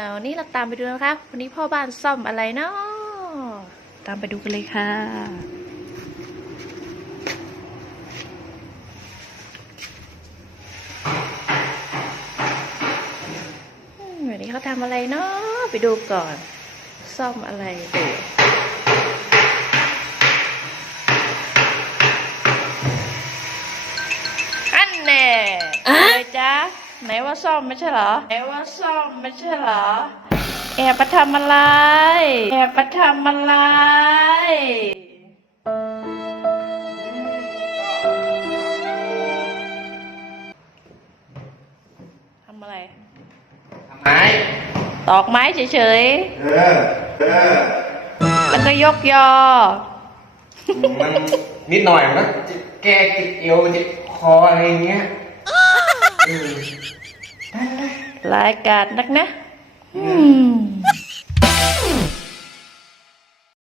เอาวันนี้เราตามไปดูนะคะวันนี้พ่อบ้านซ่อมอะไรเนาะตามไปดูกันเลยค่ะอืมวันนี้เขาทำอะไรเนาะไปดูก่อน ซ่อมอะไรดูอันแน่อะ ไรจ๊ะไหนว่าซ่อมไม่ใช่เหรอ ไหนว่าซ่อมไม่ใช่เหรอ แอบมาทำอะไร แอบมาทำอะไรทำอะไร ไม้ตอกไม้เฉยเออเออๆ แล้วก็ยกยอ มันนิดหน่อยมันก็แก้จิตเอวจิตคออะไรอย่างเงี้ยเออ รายการนักนะ อืม